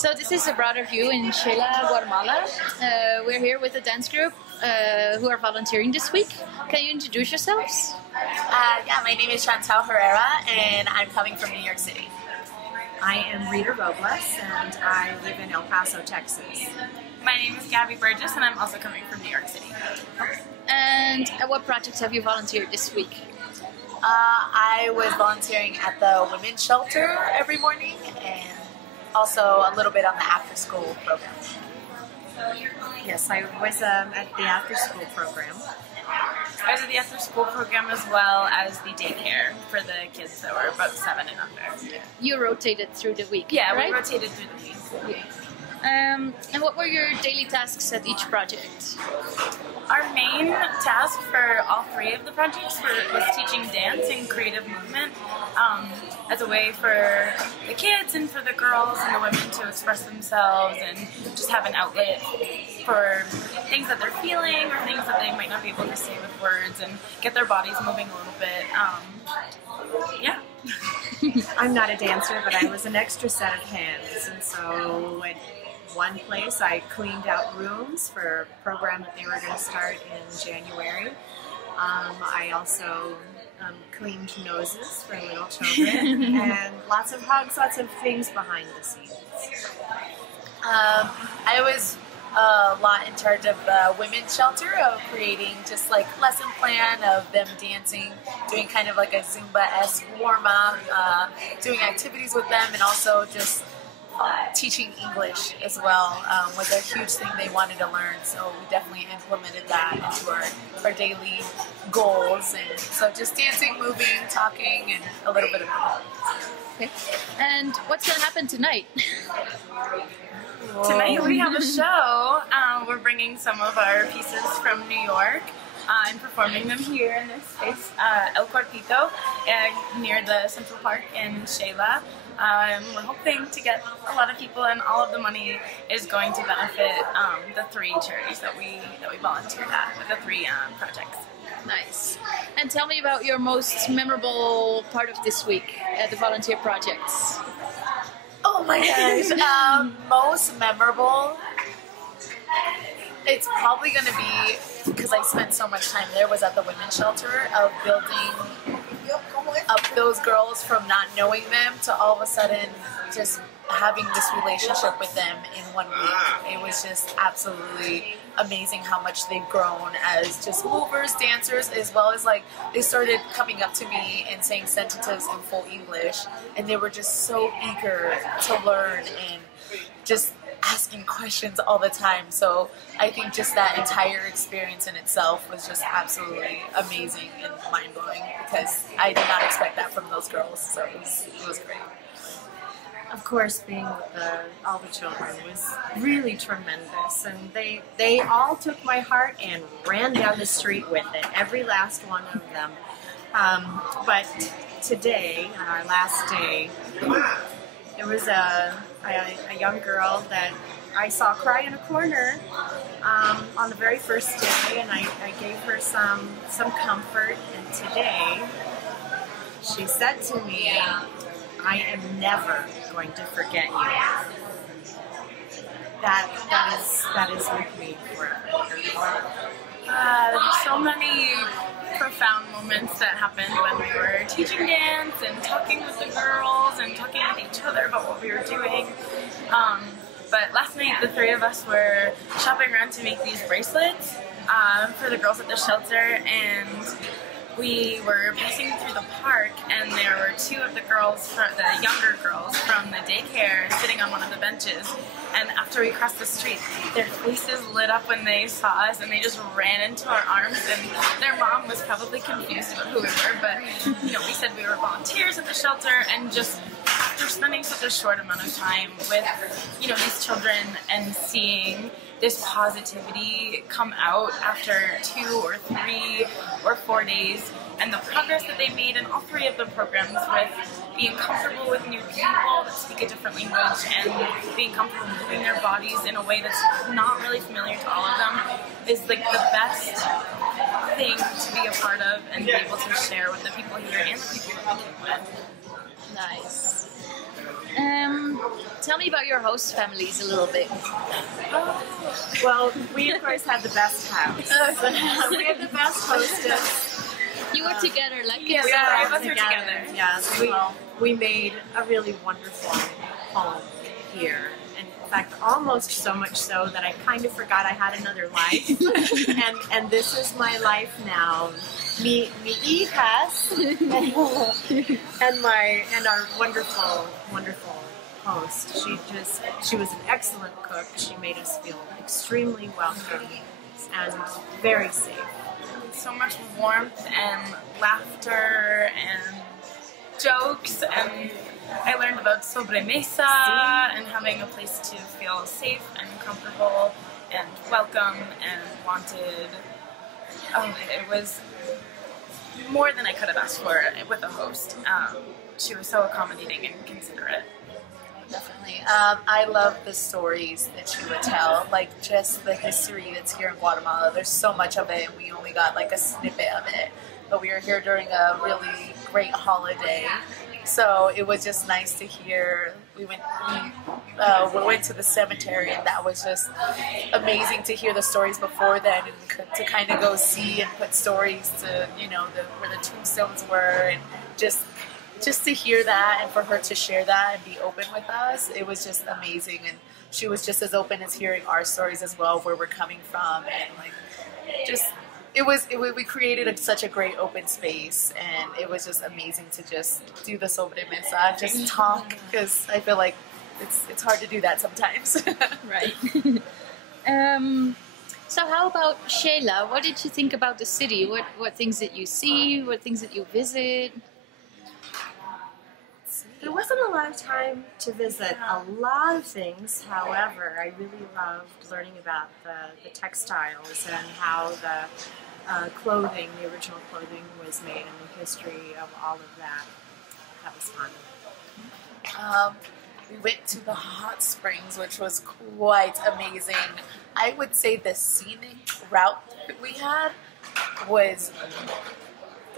So this is a broader view in Xela, Guatemala. We're here with a dance group who are volunteering this week. Can you introduce yourselves? Yeah, my name is Chantalle Herrera, and I'm coming from New York City. I am Rita Robles, and I live in El Paso, Texas. My name is Gabby Burgess, and I'm also coming from New York City. And what projects have you volunteered this week? I was volunteering at the women's shelter every morning, and also a little bit on the after-school program. Yes, I was at the after-school program. I was at the after-school program as well as the daycare for the kids that were about 7 and under. You rotated through the week, Yeah, right? we rotated through the week. Yeah. And what were your daily tasks at each project? Our main task for all 3 of the projects was teaching dance and creative movement as a way for the kids and for the girls and the women to express themselves and just have an outlet for things that they're feeling or things that they might not be able to say with words and get their bodies moving a little bit. Yeah. I'm not a dancer, but I was an extra set of hands, and so at one place I cleaned out rooms for a program that they were going to start in January. I also cleaned noses for little children, and lots of hugs, lots of things behind the scenes. I was a lot in charge of the women's shelter, of creating just like lesson plan of them dancing, doing kind of like a Zumba-esque warm-up, doing activities with them, and also just teaching English as well was a huge thing they wanted to learn, so we definitely implemented that into our daily goals. And so just dancing, moving, talking, and a little bit of that. Okay. And what's going to happen tonight? Tonight we have a show. We're bringing some of our pieces from New York and performing them here in this space, El Cuartito, near the Central Park in Xela. We're hoping to get a lot of people, and all of the money is going to benefit the 3 charities that we volunteered at with the 3 projects. Nice. And tell me about your most memorable part of this week at the volunteer projects. Oh my gosh. Most memorable, it's probably going to be, because I spent so much time there, was at the women's shelter, of building up those girls from not knowing them to all of a sudden just having this relationship with them in 1 week. It was just absolutely amazing how much they've grown as just movers, dancers, as well as like they started coming up to me and saying sentences in full English, and they were just so eager to learn and just asking questions all the time. So I think just that entire experience in itself was just absolutely amazing and mind-blowing, because I did not expect that from those girls, so it was great. Of course, being with all the children was really tremendous, and they all took my heart and ran down the street with it, every last one of them. But today, on our last day, there was a young girl that I saw cry in a corner on the very first day, and I gave her some comfort. And today, she said to me, "I am never going to forget you." That is with me forever. There's so many profound moments that happened when we were teaching dance and talking with the girls and talking with each other about what we were doing. But last night the 3 of us were shopping around to make these bracelets for the girls at the shelter, and we were passing through the park, and there were 2 of the girls, the younger girls from the daycare, sitting on one of the benches. And after we crossed the street, their faces lit up when they saw us, and they just ran into our arms. And their mom was probably confused about who we were, but we said we were volunteers at the shelter, and just after spending such a short amount of time with these children and seeing this positivity come out after 2 or 3 or 4 days, and the progress that they made in all 3 of the programs with being comfortable with new people that speak a different language and being comfortable moving their bodies in a way that's not really familiar to all of them, is like the best thing to be a part of and be able to share with the people here and the people that we came with. Nice. Tell me about your host families a little bit. Well, we of course had the best house. We had the best hostess. You were together, like Yes, We yeah, were of us are together. Yes, we made a really wonderful home here. In fact, almost so much so that I kind of forgot I had another life. and this is my life now. Mi hijas and our wonderful host. She was an excellent cook. She made us feel extremely welcome and very safe. So much warmth and laughter and jokes, and I learned about sobremesa and having a place to feel safe and comfortable and welcome and wanted. Oh, it was more than I could have asked for with a host. She was so accommodating and considerate. Definitely. I love the stories that she would tell, like just the history that's here in Guatemala. There's so much of it, and we only got like a snippet of it. But we were here during a really great holiday, so it was just nice to hear. We went to the cemetery, and that was just amazing to hear the stories before then, and to kind of go see and put stories to, you know, where the tombstones were, and just to hear that and for her to share that and be open with us, it was just amazing. And she was just as open as hearing our stories as well, where we're coming from, and like just we created such a great open space, and it was just amazing to just do the sobremesa, just talk, because I feel like it's hard to do that sometimes. Right. So how about Xela? What did you think about the city? What things did you see? What things did you visit? There wasn't a lot of time to visit a lot of things. However, I really loved learning about the textiles and how the clothing, the original clothing, was made, and the history of all of that. That was fun. We went to the hot springs, which was quite amazing. I would say the scenic route that we had was,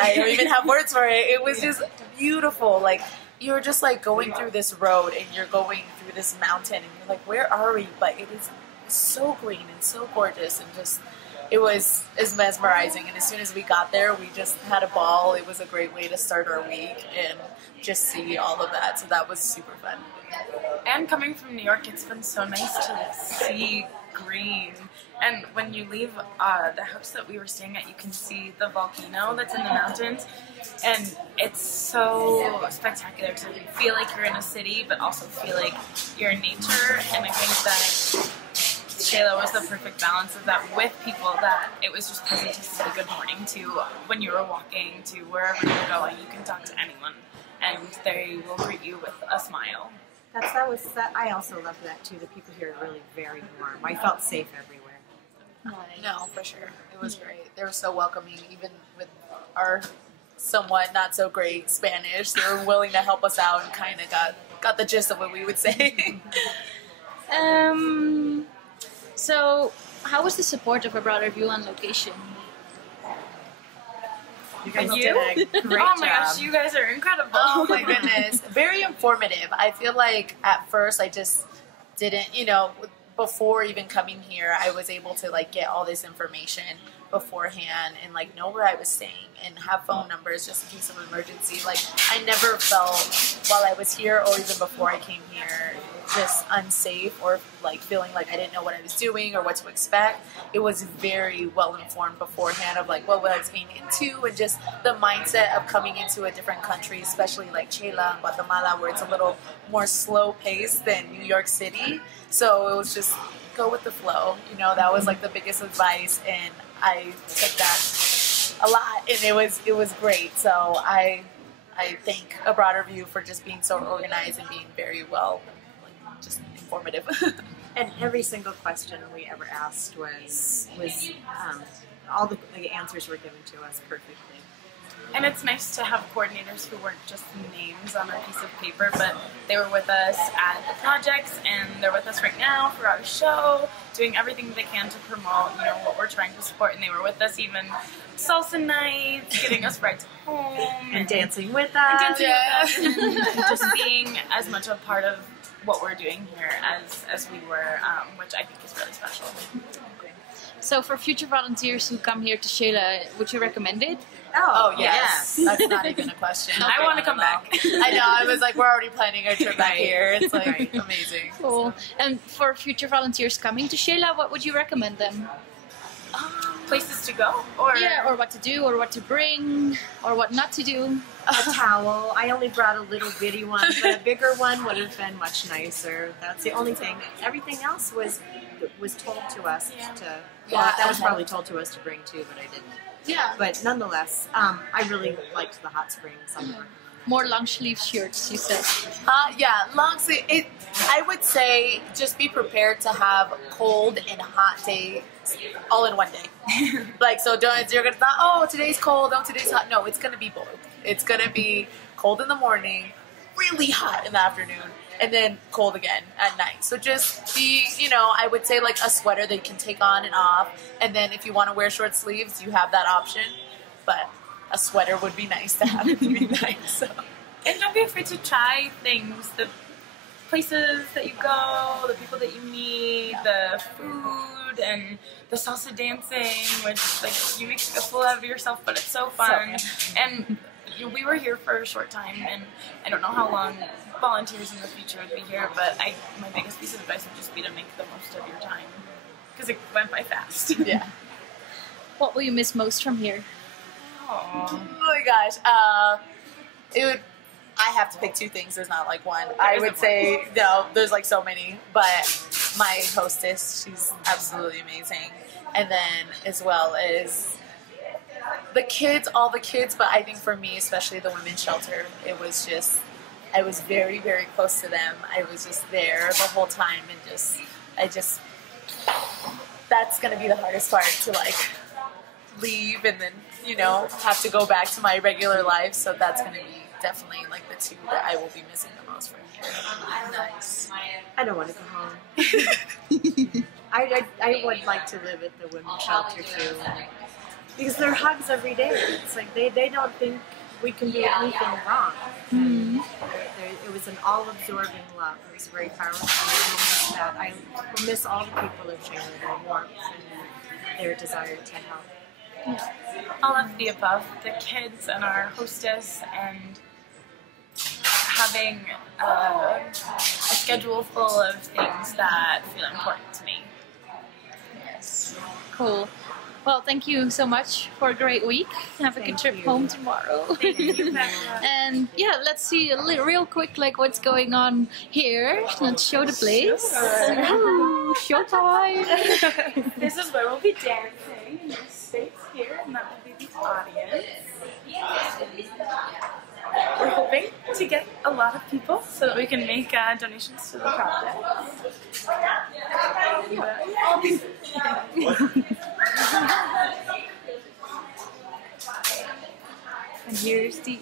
I don't even have words for it. It was just beautiful. Like, you're just like going through this road, and you're going through this mountain, and you're like, where are we? But it is so green and so gorgeous, and just, it was mesmerizing. And as soon as we got there, we just had a ball. It was a great way to start our week and just see all of that. So that was super fun. And coming from New York, it's been so nice to see green. And when you leave the house that we were staying at, you can see the volcano that's in the mountains. And it's so spectacular to feel like you're in a city, but also feel like you're in nature. And I think that Xela was the perfect balance of that, with people that it was just pleasant to say good morning to when you were walking, to wherever you're going. You can talk to anyone, and they will greet you with a smile. I also loved that too. The people here are really very warm. I felt safe everywhere. No, for sure. It was great. They were so welcoming, even with our somewhat not so great Spanish. They were willing to help us out and kind of got the gist of what we would say. So how was the support of a broader view on location? You guys You? did a great Oh my job. gosh, you guys are incredible. Oh my goodness. Very informative. I feel like at first I just didn't, before even coming here, I was able to like get all this information beforehand and like know where I was staying and have phone numbers just in case of emergency. Like, I never felt while I was here or even before I came here just unsafe or like feeling like I didn't know what I was doing or what to expect. It was very well informed beforehand of like what I was getting into, and just the mindset of coming into a different country, especially like Xela and Guatemala, where it's a little more slow paced than New York City. So it was just go with the flow. That was like the biggest advice, and I took that a lot, and it was great. So I thank A Broader View for just being so organized and being very well, just informative. And every single question we ever asked was all the answers were given to us perfectly. And it's nice to have coordinators who weren't just names on a piece of paper, but they were with us at the projects, and they're with us right now for our show doing everything they can to promote, you know, what we're trying to support. And they were with us even salsa nights, getting us rides home, and dancing with us, and just being as much a part of what we're doing here as we were, which I think is really special. So for future volunteers who come here to Xela, would you recommend it? Oh yes. That's not even a question. I want to come back. I know, I was like, we're already planning our trip back here. It's like amazing. Cool. And for future volunteers coming to Xela, what would you recommend them? Places to go? Or what to do, or what to bring, or what not to do. A towel. I only brought a little bitty one, but a bigger one would have been much nicer. That's the only thing. Everything else was told to us to. Well, that was probably told to us to bring too, but I didn't. Yeah. But nonetheless, I really liked the hot spring summer. More long sleeve shirts, you said. Yeah, long sleeve. I would say just be prepared to have cold and hot days all in one day. Like, so you're gonna thought, oh, today's cold, oh, today's hot. No, it's gonna be both. It's gonna be cold in the morning, really hot in the afternoon, and then cold again at night. So just be, you know, I would say like a sweater that you can take on and off. And then if you want to wear short sleeves, you have that option. But a sweater would be nice to have it to be nice. So. And don't be afraid to try things. The places that you go, the people that you meet, the food, and the salsa dancing, which like you make a fool out of yourself, but it's so fun. And we were here for a short time, and I don't know how long volunteers in the future would be here, but my biggest piece of advice would just be to make the most of your time, because it went by fast. Yeah. What will you miss most from here? Oh my gosh. I have to pick two things. There's not like one. I would say, no, there's like so many. But my hostess, she's absolutely amazing. And then as well as the kids, all the kids. But I think for me, especially the women's shelter, it was just, I was very, very close to them. I was just there the whole time. And that's going to be the hardest part, to like leave and then, you know, have to go back to my regular life. So that's going to be definitely like the two that I will be missing the most from here. Nice. I don't want to go home. I would like to live at the women's shelter too, because there are hugs every day. It's like they don't think we can do anything wrong. Mm-hmm. It was an all-absorbing love. It was very powerful. I will miss all the people of Xela, their warmth and their desire to help. Yeah. All of the above, the kids and our hostess, and having a schedule full of things that feel important to me. Yes. Cool. Well, thank you so much for a great week. Have a good trip home tomorrow. Thank you. And yeah, let's see real quick like what's going on here. Let's show the place. Ooh, showtime. This is where we'll be dancing in this space here, and that will be the audience. We're hoping to get a lot of people so that we can make donations to the project. And here's the